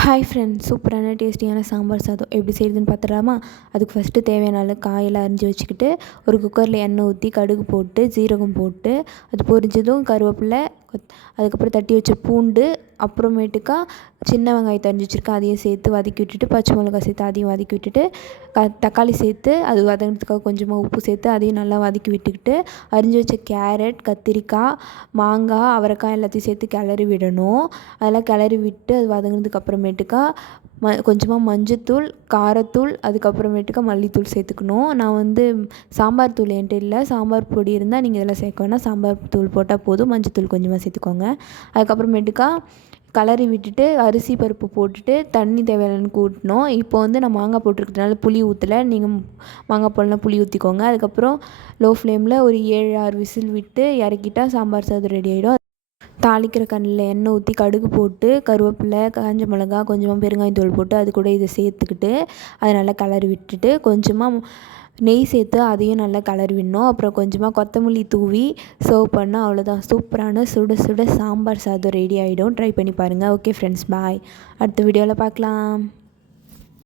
Hi friends, சூப்பரான டேஸ்டியான சாம்பார் சாதம் எப்படி செய்யுதுன்னு பார்த்துடலாமா? அதுக்கு ஃபஸ்ட்டு தேவையான அளவு காயெல்லாம் அரிஞ்சு வச்சுக்கிட்டு ஒரு குக்கரில் எண்ணெய் ஊற்றி கடுகு போட்டு ஜீரகம் போட்டு அது பொரிஞ்சதும் கருவேப்பிலை, அதுக்கப்புறம் தட்டி வச்ச பூண்டு, அப்புறமேட்டுக்கா சின்ன வெங்காயத்தை அரிஞ்சு வச்சுருக்கேன் அதையும் சேர்த்து வதக்கி விட்டுட்டு, பச்சை மிளகாய் சேர்த்து அதையும் வதக்கி விட்டுட்டு, தக்காளி சேர்த்து அது வதங்கினதுக்காக கொஞ்சமாக உப்பு சேர்த்து அதையும் நல்லா வதக்கி விட்டுக்கிட்டு, அரிஞ்சு வச்ச கேரட், கத்திரிக்காய், மாங்காய், அவரைக்காய் எல்லாத்தையும் சேர்த்து கிளறி விடணும். அதெல்லாம் கிளறி விட்டு அது வதங்கினதுக்கு அப்புறமேட்டுக்கா கொஞ்சமாக மஞ்சத்தூள், காரத்தூள், அதுக்கப்புறமேட்டுக்கா மல்லித்தூள் சேர்த்துக்கணும். நான் வந்து சாம்பார் தூள் என்கிட்ட இல்லை, சாம்பார் பொடி இருந்தால் நீங்கள் இதெல்லாம் சேர்க்க வேணாம், சாம்பார் தூள் போட்டால் போதும். மஞ்சத்தூள் கொஞ்சமாக சேர்த்துக்கோங்க. அதுக்கப்புறமேட்டுக்கா கிளறி விட்டுட்டு அரிசி பருப்பு போட்டுட்டு தண்ணி தேவையான ஊற்றணும். இப்போ வந்து நான் மாங்காய் போட்டிருக்கிறதுனால புளி ஊற்றலை, நீங்கள் மாங்காய் போடலாம் புளி ஊற்றிக்கோங்க. அதுக்கப்புறம் லோ ஃப்ளேமில் ஒரு 7-6 விசில் விட்டு இறக்கிட்டால் சாம்பார் சாதம் ரெடி ஆகிடும். தாளிக்கிற கண்ணில் எண்ணெய் ஊற்றி கடுகு போட்டு கருவேப்பிலை, காஞ்ச மிளகா, கொஞ்சமாக பெருங்காயத்தூள் போட்டு அது கூட இதை சேர்த்துக்கிட்டு அதை நல்லா கிளறி விட்டுட்டு கொஞ்சமாக நெய் சேர்த்து அதையும் நல்லா கிளறி விடணும். அப்புறம் கொஞ்சமாக கொத்தமல்லி தூவி சர்வ் பண்ணால் அவ்வளோதான், சூப்பரான சுட சுட சாம்பார் சாதம் ரெடி ஆகிடும். ட்ரை பண்ணி பாருங்கள். ஓகே ஃப்ரெண்ட்ஸ், பாய். அடுத்த வீடியோவில் பார்க்கலாம்.